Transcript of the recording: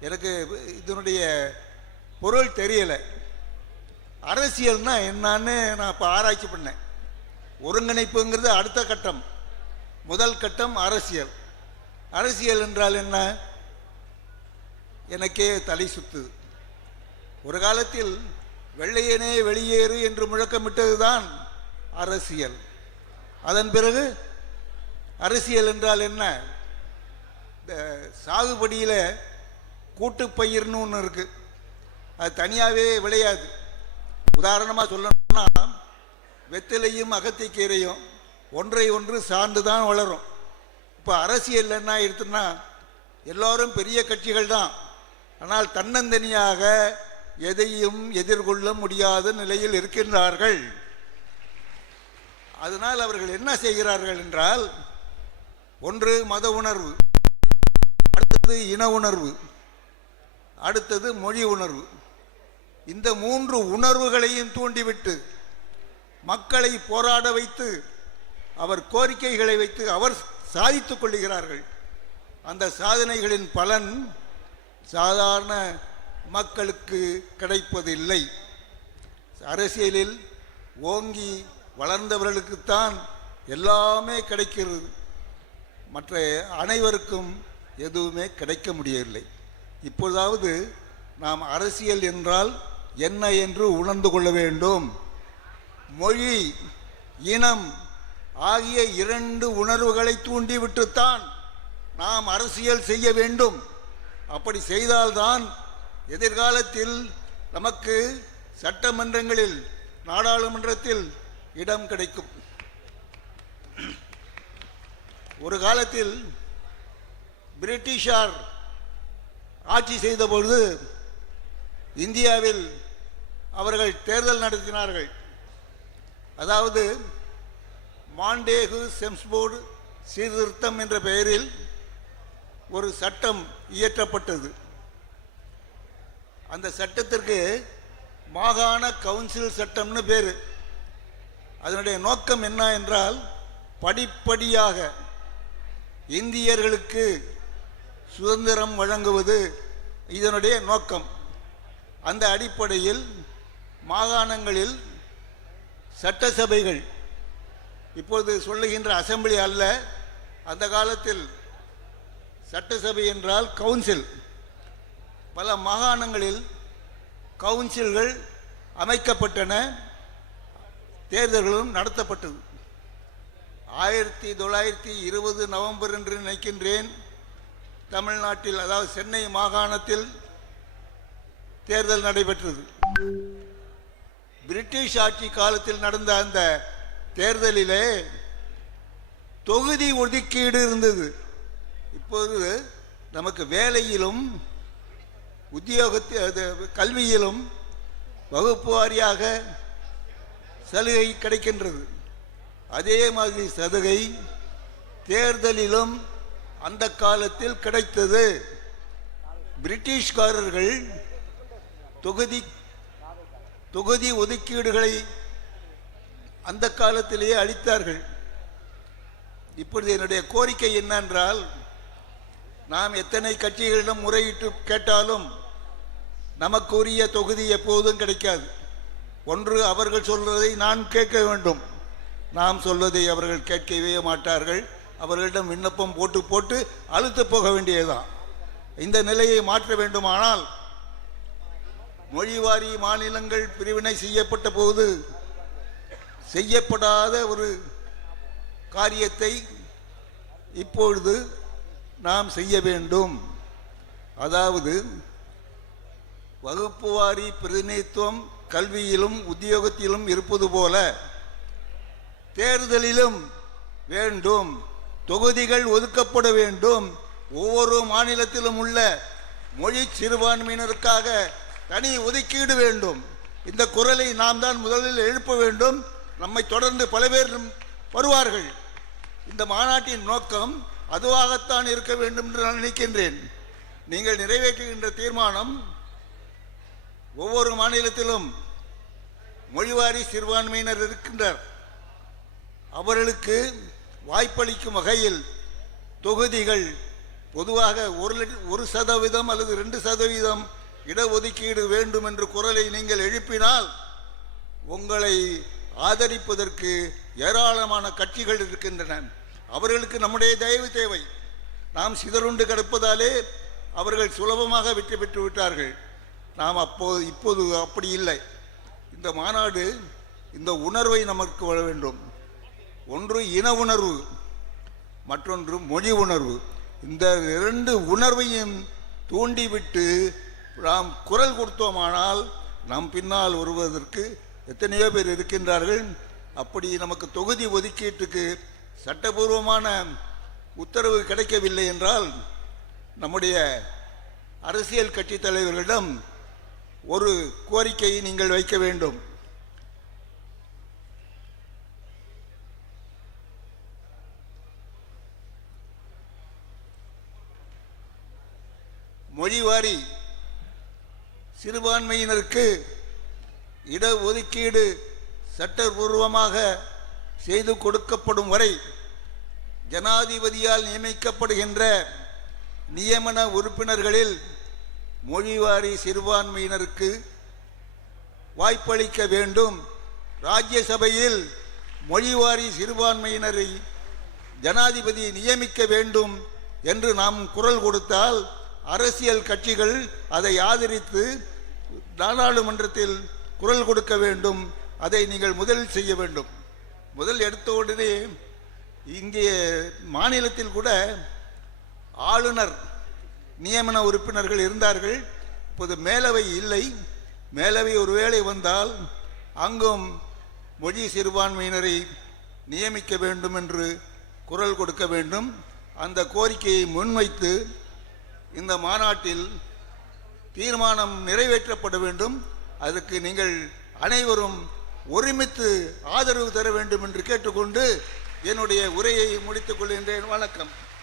எனக்கு இதனுடைய பொருள் தெரியலை. அரசியல்னா என்னான்னு நான் இப்போ ஆராய்ச்சி பண்ணேன். ஒருங்கிணைப்புங்கிறது அடுத்த கட்டம். முதல் கட்டம் அரசியல். அரசியல் என்றால் என்ன? எனக்கே தலை சுத்துது. ஒரு காலத்தில் வெள்ளையனே வெளியேறு என்று முழக்கமிட்டதுதான் அரசியல். அதன் பிறகு அரசியல் என்றால் என்ன? இந்த சாகுபடியில் கூட்டுப்பயிர்னு ஒன்று இருக்குது அது தனியாகவே விளையாது. உதாரணமாக சொல்லணும்னா வெத்திலையும் அகத்திக்கீரையும் ஒன்றை ஒன்று சார்ந்து தான் வளரும். இப்போ அரசியல் என்ன ஆயிடுத்துன்னா எல்லோரும் பெரிய கட்சிகள் தான். ஆனால் தன்னந்தனியாக எதையும் எதிர்கொள்ள முடியாத நிலையில் இருக்கின்றார்கள். அதனால் அவர்கள் என்ன செய்கிறார்கள் என்றால் ஒன்று மத உணர்வு அடுத்தது இன உணர்வு. அடுத்தது மொழி உணர்வு. இந்த மூன்று உணர்வுகளையும் தூண்டிவிட்டு மக்களை போராட வைத்து அவர் கோரிக்கைகளை வைத்து அவர் சாதித்துக் கொள்ளுகிறார்கள். அந்த சாதனைகளின் பலன் சாதாரண மக்களுக்கு கிடைப்பதில்லை. அரசியலில் ஓங்கி வளர்ந்தவர்களுக்குத்தான் எல்லாமே கிடைக்கிறது. மற்ற அனைவருக்கும் எதுவுமே கிடைக்க முடியவில்லை. இப்பொழுதாவது நாம் அரசியல் என்றால் என்ன என்று உணர்ந்து கொள்ள வேண்டும். மொழி இனம் ஆகிய இரண்டு உணர்வுகளை தூண்டிவிட்டுத்தான் நாம் அரசியல் செய்ய வேண்டும். அப்படி செய்தால்தான் எதிர்காலத்தில் நமக்கு சட்டமன்றங்களில் நாடாளுமன்றத்தில் இடம் கிடைக்கும். ஒரு காலத்தில் பிரிட்டிஷார் ஆட்சி செய்த பொழுது இந்தியாவில் அவர்கள் தேர்தல் நடத்தினார்கள். அதாவது மாண்டேகு செம்ஸ்போர்டு சீர்திருத்தம் என்ற பெயரில் ஒரு சட்டம் இயற்றப்பட்டது. அந்த சட்டத்திற்கு மாகாண கவுன்சில் சட்டம்னு பேர். அதனுடைய நோக்கம் என்ன என்றால் படிப்படியாக இந்தியர்களுக்கு சுதந்திரம் வழங்குவது இதனுடைய நோக்கம். அந்த அடிப்படையில் மாகாணங்களில் சட்டசபைகள் இப்போது சொல்லுகின்ற அசம்பிளி அல்ல அந்த காலத்தில் சட்டசபை என்றால் கவுன்சில். பல மாகாணங்களில் கவுன்சில்கள் அமைக்கப்பட்டன தேர்தல்களும் நடத்தப்பட்டது. ஆயிரத்தி தொள்ளாயிரத்தி இருபது நவம்பர் என்று நினைக்கின்றேன். தமிழ்நாட்டில் அதாவது சென்னை மாகாணத்தில் தேர்தல் நடைபெற்றது. பிரிட்டிஷ் ஆட்சி காலத்தில் நடந்த அந்த தேர்தலிலே தொகுதி ஒதுக்கீடு இருந்தது. இப்போது நமக்கு வேலையிலும் உத்தியோகத்தில் அது கல்வியிலும் வகுப்பு வாரியாக சலுகை கிடைக்கின்றது. அதே மாதிரி சலுகை தேர்தலிலும் அந்த காலத்தில் கிடைத்தது. பிரிட்டிஷ்காரர்கள் தொகுதி தொகுதி ஒதுக்கீடுகளை அந்த காலத்திலேயே அளித்தார்கள். இப்பொழுது என்னுடைய கோரிக்கை என்னென்றால் நாம் எத்தனை கட்சிகளிடம் முறையிட்டு கேட்டாலும் நமக்கு உரிய தொகுதி எப்போதும் கிடைக்காது. ஒன்று அவர்கள் சொல்வதை நான் கேட்க வேண்டும். நாம் சொல்வதை அவர்கள் கேட்கவே மாட்டார்கள். அவர்களிடம் விண்ணப்பம் போட்டு போட்டு அழுத்து போக வேண்டியதுதான். இந்த நிலையை மாற்ற வேண்டுமானால் மொழிவாரி மாநிலங்கள் பிரிவினை செய்யப்பட்ட போது செய்யப்படாத ஒரு காரியத்தை இப்பொழுது நாம் செய்ய வேண்டும். அதாவது வகுப்பு வாரி பிரதிநிதித்துவம் கல்வியிலும் உத்தியோகத்திலும் இருப்பது போல தேர்தலிலும் வேண்டும். தொகுதிகள் ஒதுக்கப்பட வேண்டும். ஒவ்வொரு மாநிலத்திலும் உள்ள மொழி சிறுபான்மையினருக்காக தனி ஒதுக்கீடு வேண்டும். இந்த குரலை நாம் தான் முதலில் எழுப்ப வேண்டும். நம்மை தொடர்ந்து பல பேர் வருவார்கள். இந்த மாநாட்டின் நோக்கம் அதுவாகத்தான் இருக்க வேண்டும் என்று நான் நினைக்கின்றேன். நீங்கள் நிறைவேற்றுகின்ற தீர்மானம் ஒவ்வொரு மாநிலத்திலும் மொழிவாரி சிறுபான்மையினர் இருக்கின்றார் அவர்களுக்கு வாய்ப்பளிக்கும் வகையில் தொகுதிகள் பொதுவாக ஒரு ஒரு சதவீதம் அல்லது ரெண்டு சதவீதம் இடஒதுக்கீடு வேண்டும் என்று குரலை நீங்கள் எழுப்பினால் உங்களை ஆதரிப்பதற்கு ஏராளமான கட்சிகள் இருக்கின்றன. அவர்களுக்கு நம்முடைய தயவு தேவை. நாம் சிதறுண்டு கிடப்பதாலே அவர்கள் சுலபமாக வெற்றி பெற்று விட்டார்கள். நாம் அப்போது இப்போது அப்படி இல்லை. இந்த மாநாடு இந்த உணர்வை நமக்கு வர வேண்டும். ஒன்று இன உணர்வு மற்றொன்று மொழி உணர்வு. இந்த இரண்டு உணர்வையும் தூண்டிவிட்டு நாம் குரல் கொடுத்தோமானால் நம் பின்னால் வருவதற்கு எத்தனையோ பேர் இருக்கின்றார்கள். அப்படி நமக்கு தொகுதி ஒதுக்கீட்டுக்கு சட்டபூர்வமான உத்தரவு கிடைக்கவில்லை என்றால் நம்முடைய அரசியல் கட்சி தலைவர்களிடம் ஒரு கோரிக்கையை நீங்கள் வைக்க வேண்டும். மொழிவாரி சிறுபான்மையினருக்கு இடஒதுக்கீடு சட்டபூர்வமாக செய்து கொடுக்கப்படும் வரை ஜனாதிபதியால் நியமிக்கப்படுகின்ற நியமன உறுப்பினர்களில் மொழிவாரி சிறுபான்மையினருக்கு வாய்ப்பளிக்க வேண்டும். ராஜ்யசபையில் மொழிவாரி சிறுபான்மையினரை ஜனாதிபதி நியமிக்க வேண்டும் என்று நாம் குரல் கொடுத்தால் அரசியல் கட்சிகள் அதை ஆதரித்து நாடாளுமன்றத்தில் குரல் கொடுக்க வேண்டும். அதை நீங்கள் முதலில் செய்ய வேண்டும். முதல் எடுத்த உடனே இங்கே மாநிலத்தில் கூட ஆளுநர் நியமன உறுப்பினர்கள் இருந்தார்கள். இப்போது மேலவை இல்லை. மேலவை ஒருவேளை வந்தால் அங்கும் மொழி சிறுபான்மையினரை நியமிக்க வேண்டும் என்று குரல் கொடுக்க வேண்டும். அந்த கோரிக்கையை முன்வைத்து இந்த மாநாட்டில் தீர்மானம் நிறைவேற்றப்பட வேண்டும். அதற்கு நீங்கள் அனைவரும் ஒருமித்து ஆதரவு தர வேண்டும் என்று கேட்டுக்கொண்டு என்னுடைய உரையை முடித்துக் கொள்கின்றேன். வணக்கம்.